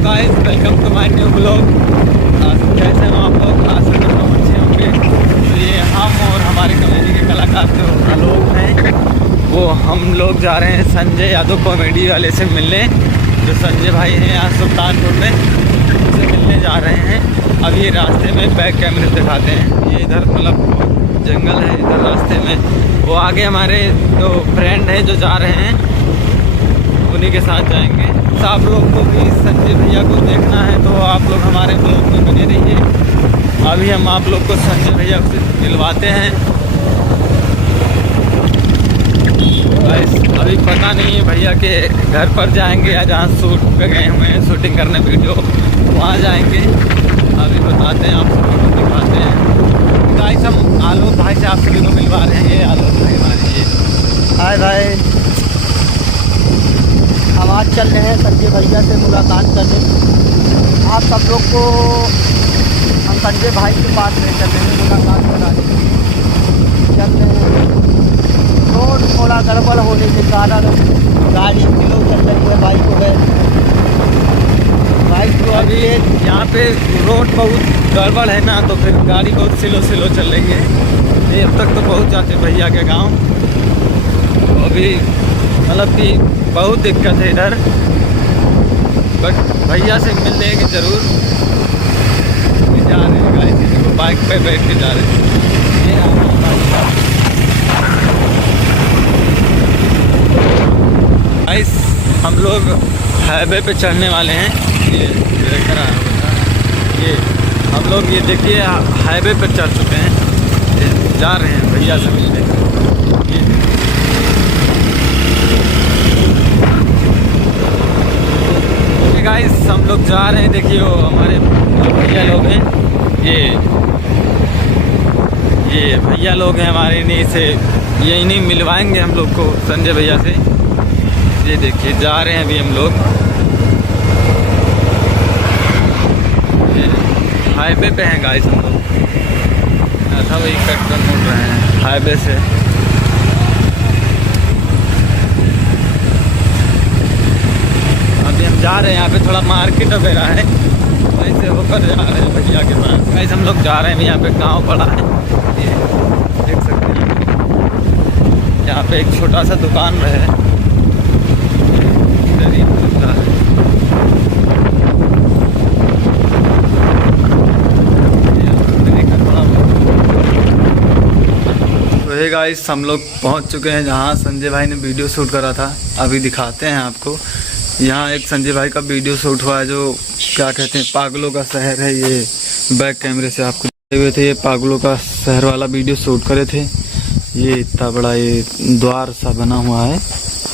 Guys, welcome to my new blog. कैसे हो आप लोग? आशा करता हूँ अच्छे होंगे। तो ये हम और हमारे कॉमेडी के कलाकार जो लोग हैं, वो हम लोग जा रहे हैं संजय यादव कॉमेडी वाले से मिलने। जो संजय भाई हैं यहाँ सुल्तानपुर में, उनसे मिलने जा रहे हैं। अब ये रास्ते में बैक कैमरे दिखाते हैं। ये इधर मतलब जंगल है, इधर रास्ते में वो आगे हमारे जो फ्रेंड हैं जो जा रहे हैं, उन्हीं के साथ जाएंगे। तो आप लोग को भी संजय भैया को देखना है तो आप लोग हमारे ब्लॉग में बने रहिए। अभी हम आप लोग को संजय भैया से मिलवाते हैं। अभी पता नहीं है भैया के घर पर जाएंगे या जहाँ शूट पे गए हुए हैं शूटिंग करने वीडियो, वहाँ जाएंगे। अभी बताते हैं, आप सभी को दिखाते हैं। गाइस, हम आलोक भाई से आप सभी को मिलवा रहे हैं। ये आलोक भाई हमारे, ये हाय भाई, हम आज चल रहे हैं संजय भैया से मुलाकात करने। आप सब लोग को हम संजय भाई के पास ले चल रहे हैं मुलाकात कराने। चल रहे हैं, रोड थोड़ा गड़बड़ होने के कारण गाड़ी स्लो चल रही है। बाइक को अभी यहाँ पे रोड बहुत गड़बड़ है ना, तो फिर गाड़ी बहुत स्लो चल रही है। ये अब तक तो पहुँच जाते भैया के गांव। अभी मतलब कि बहुत दिक्कत है इधर, बट भैया से मिल लेंगे ज़रूर। जा रहे हैं गाइस, बाइक पे बैठ के जा रहे हैं। ये गाइस, हम लोग हाईवे पे चढ़ने वाले हैं। ये देख रहा है, ये हम लोग ये देखिए हाईवे पे चढ़ चुके हैं। जा रहे हैं भैया से मिलने। गाइस, हम लोग जा रहे हैं। देखिए वो हमारे भैया लोग हैं, ये भैया लोग हैं हमारे। इन्हीं से ये इन्हीं मिलवाएंगे हम लोग को संजय भैया से। ये देखिए जा रहे हैं अभी हम लोग हाईवे पे हैं गाइस। हम लोग ऐसा वही कट कर मुड़ रहे हैं हाईवे से। अभी हम जा रहे हैं, यहाँ पे थोड़ा मार्केट वगैरह है, वैसे होकर जा रहे हैं भैया के पास। वैसे हम लोग जा रहे हैं, यहाँ पे गांव पड़ा है, ये देख सकते हैं। यहाँ पे एक छोटा सा दुकान है, इधर ही मिलता है। तो हे गाइस, हम लोग पहुँच चुके हैं जहाँ संजय भाई ने वीडियो शूट करा था। अभी दिखाते हैं आपको। यहाँ एक संजय भाई का वीडियो शूट हुआ है, जो क्या कहते हैं पागलों का शहर है। ये बैक कैमरे से आपको दिए हुए थे। ये पागलों का शहर वाला वीडियो शूट करे थे। ये इतना बड़ा ये द्वार सा बना हुआ है,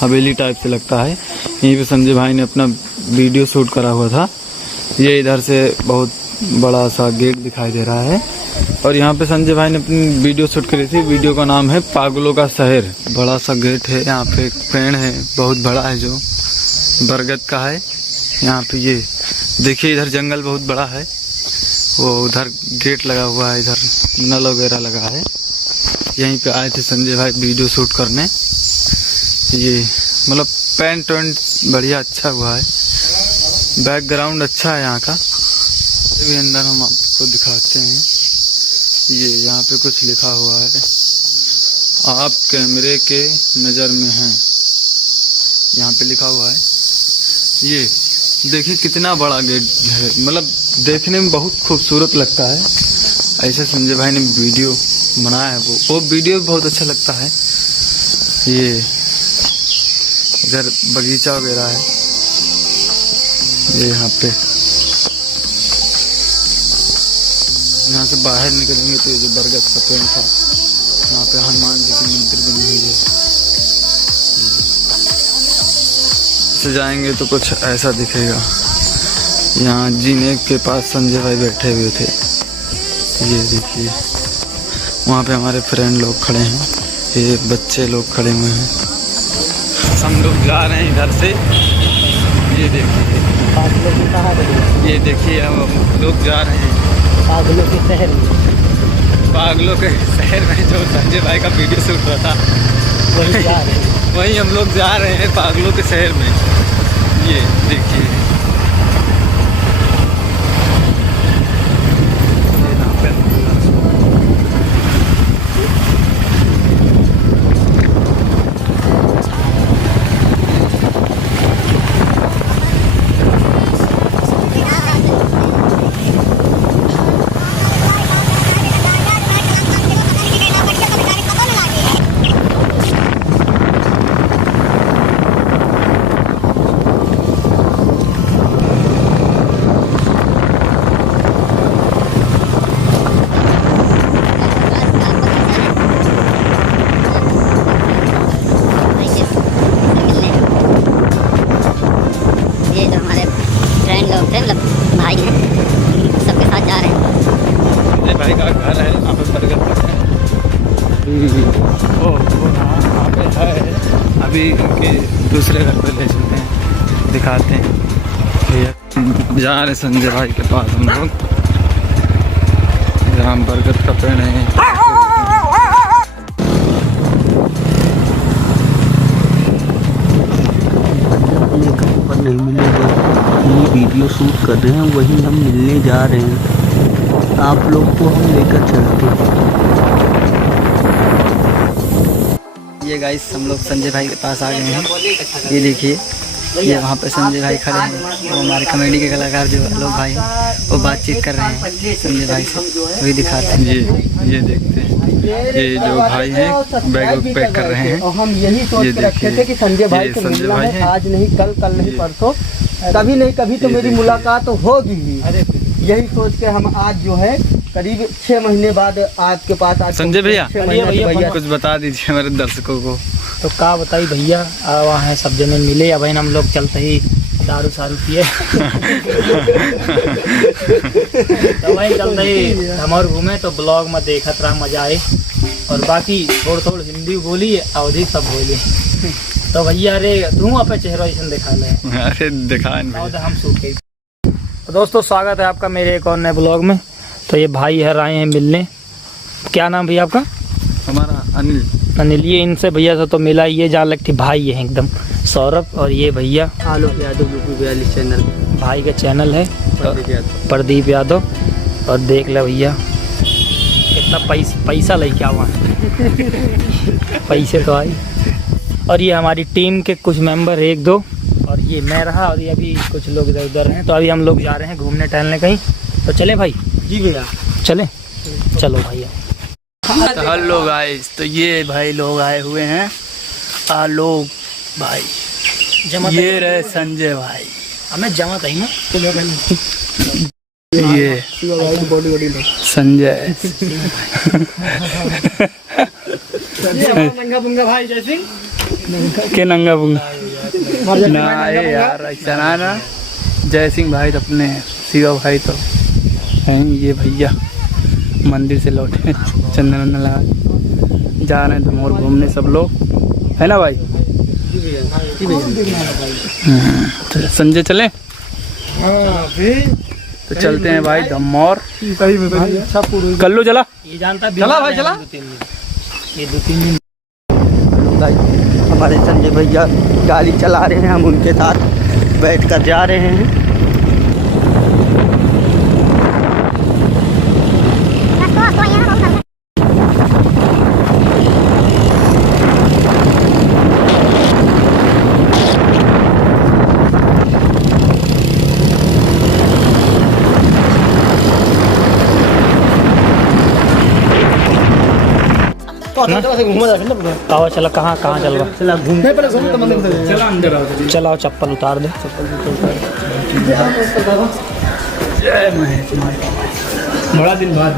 हवेली टाइप से लगता है। यहीं पे संजय भाई ने अपना वीडियो शूट करा हुआ था। ये इधर से बहुत बड़ा सा गेट दिखाई दे रहा है, और यहाँ पे संजय भाई ने अपनी वीडियो शूट करी थी। वीडियो का नाम है पागलों का शहर। बड़ा सा गेट है, यहाँ पे एक पेड़ है बहुत बड़ा है, जो बरगद का है। यहाँ पे ये देखिए, इधर जंगल बहुत बड़ा है। वो उधर गेट लगा हुआ है, इधर नल वगैरह लगा है। यहीं पे आए थे संजय भाई वीडियो शूट करने। ये मतलब पेंट वेंट बढ़िया अच्छा हुआ है, बैकग्राउंड अच्छा है यहाँ का। अभी अंदर हम आपको दिखाते हैं। ये यहाँ पे कुछ लिखा हुआ है, आप कैमरे के नज़र में हैं, यहाँ पे लिखा हुआ है। ये देखिए कितना बड़ा गेट है, मतलब देखने में बहुत खूबसूरत लगता है। ऐसे संजय भाई ने वीडियो बनाया है, वो वीडियो बहुत अच्छा लगता है। ये इधर बगीचा वगैरह है। ये यहाँ पे, यहाँ से बाहर निकलेंगे तो ये जो बरगद का पेड़ था, यहाँ पे हनुमान जी की मंदिर बनी हुई है। से जाएंगे तो कुछ ऐसा दिखेगा। यहाँ जीने के पास संजय भाई बैठे हुए थे। ये देखिए, वहाँ पे हमारे फ्रेंड लोग खड़े हैं, ये बच्चे लोग खड़े हुए हैं। हम लोग जा रहे हैं इधर से। ये देखिए, ये देखिए हम लोग जा रहे हैं पागलों के शहर में। पागलों के शहर में जो संजय भाई का वीडियो शूट हुआ था, वही जा रहे हैं। वहीं हम लोग जा रहे हैं पागलों के शहर में। ये देखिए फ्रेंड लोग थे, मतलब भाई हैं, सबके साथ जा रहे हैं। संजय भाई का घर है वहाँ पे बरगद का है। वो वहाँ पे है। अभी उनके दूसरे घर पे ले चलते हैं, दिखाते हैं। भैया जा रहे संजय भाई के पास हम लोग, जहाँ बरगद का पेड़ है। नहीं मिलेगा, ये वीडियो शूट कर रहे हैं, वहीं हम मिलने जा रहे हैं। आप लोग को हम लेकर चलते हैं। ये गाइस हम लोग संजय भाई के पास आ गए हैं। ये देखिए, ये वहाँ पे संजय भाई खड़े हैं। वो हमारे कॉमेडी के कलाकार जो लोग भाई हैं, वो बातचीत कर रहे हैं संजय भाई से, वही दिखाते हैं। ये देखते हैं, ये जो भाई हैं बैग पैक कर रहे हैं। और हम यही सोच के रखे थे कि संजय भाई से मिलना है, आज नहीं कल, कल नहीं परसों, कभी नहीं कभी तो मेरी मुलाकात होगी ही। यही सोच के हम आज जो है करीब 6 महीने बाद आपके पास आज। संजय भैया भैया कुछ बता दीजिए हमारे दर्शकों को। तो क्या बताई भैया, वहाँ है सब जने मिले। अब हम लोग चलते ही दारू सारू पिए तो वही चलते ही हम और घूमे, तो ब्लॉग में देखत रहा, मजा आए। और बाकी थोड़ हिंदी बोली, अवधि सब बोली। तो भैया अरे तू अपने चेहरा ऐसा दिखा ले। अरे दिखा हम सूख गए। तो दोस्तों स्वागत है आपका मेरे एक और नए ब्लॉग में। तो ये भाई है आए हैं मिलने। क्या नाम भैया आपका? हमारा अनिल। ये इनसे भैया से तो मिला, ये जान लगती भाई है एकदम, सौरभ। और ये भैया आलोक यादव यूट्यूब वाली चैनल, भाई का चैनल है प्रदीप यादव। और देख ले भैया कितना पैसा लेके आवा पैसे तो आई। और ये हमारी टीम के कुछ मेंबर 1-2, और ये मैं रहा, और ये अभी कुछ लोग इधर उधर हैं। तो अभी हम लोग जा रहे हैं घूमने टहलने कहीं। तो चले भाई? जी भैया चले, चलो भैया। हेलो गाइस, तो ये भाई लोग आए हुए हैं, आलोक भाई, ये रहे संजय भाई, हमें जमा था ही ना ये संजय नंगा भाई जैसे के नंगा बुंगा ना यार, ऐसा ना। जय सिंह भाई तो अपने, शिवा भाई तो हैं। ये भैया मंदिर से लौटे, चंदन वंदन लगा, जा रहे हैं तो और घूमने सब लोग, है ना भाई? तो संजय चले? तो चलते हैं भाई धमौर। कल्लू चला, ये जानता चला भाई, चला। ये 2-3 दिन भाई हमारे संजय भैया गाड़ी चला रहे हैं, हम उनके साथ बैठकर जा रहे हैं। आओ चला, कहाँ चल रहा? चला घूमने, चला अंदर आओ, चलाओ चप्पल उतार दे। बड़ा दिन बाद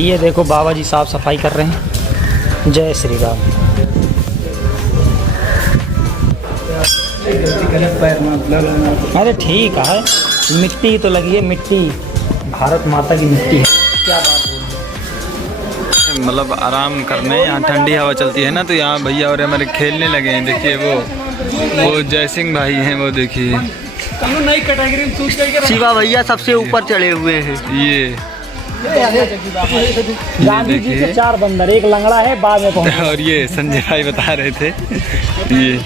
ये देखो बाबा जी साफ सफाई कर रहे हैं। जय श्री राम। अरे ठीक है, मिट्टी तो लगी है, मिट्टी भारत माता की मिट्टी है। क्या बात बोल, मतलब आराम करने, यहाँ ठंडी हवा चलती है ना, तो यहाँ भैया और हमारे खेलने लगे हैं। देखिए वो जय सिंह भाई हैं, वो देखिए शिवा भैया सबसे ऊपर चढ़े हुए हैं। ये गांधी जी के 4 बंदर, एक लंगड़ा है बाद में पहुंचा। और ये संजय भाई बता रहे थे, ये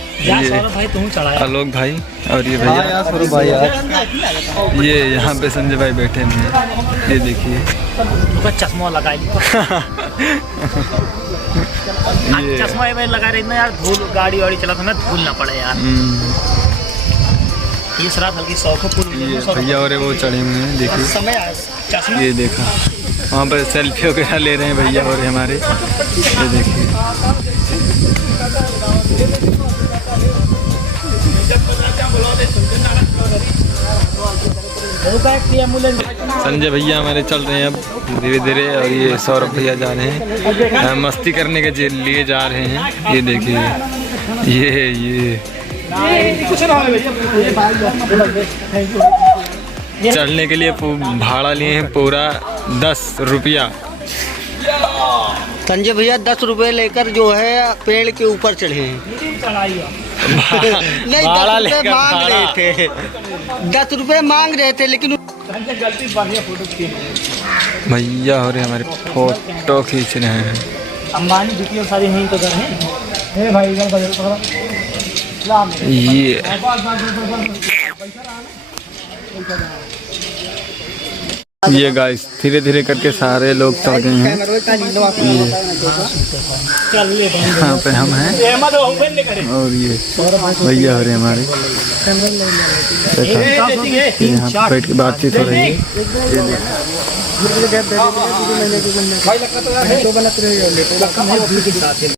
भाई तुम चढ़ाया, आलोक भाई और ये भैया भाई ये यहाँ पे संजय भाई बैठे हैं। ये देखिए चश्मा लगा चश्मा लगा रहे ना यार, धूल गाड़ी वाड़ी चला था ना, धूल ना पड़े यार। ये शराब हल्की शौक ये भैया और वो चढ़े हुए हैं, देखिए समय चश्मा। ये देखा वहाँ पर सेल्फी वगैरह ले रहे हैं भैया और हमारे। ये देखिए संजय भैया हमारे चल रहे हैं अब धीरे धीरे, और ये सौरभ भैया जा रहे हैं मस्ती करने के लिए जा रहे हैं। ये देखिए ये चढ़ने के लिए भाड़ा लिए हैं पूरा 10 रुपया। संजय भैया 10 रुपए लेकर जो है पेड़ के ऊपर चढ़े हैं। नहीं, भाड़ा 10 रुपए लेकर मांग रहे थे, 10 रुपए मांग रहे थे, लेकिन भैया हो रहे हमारे फोटो खींच रहे हैं। अंबानी वीडियो सारी यहीं तो कर हैं भाई इधर बजट पकड़ा ये गाइस धीरे धीरे करके सारे लोग चढ़ गए हैं। यहाँ पे हम हैं और ये भैया हो रहे हमारे। यहाँ पे बैठ के बातचीत हो रही है।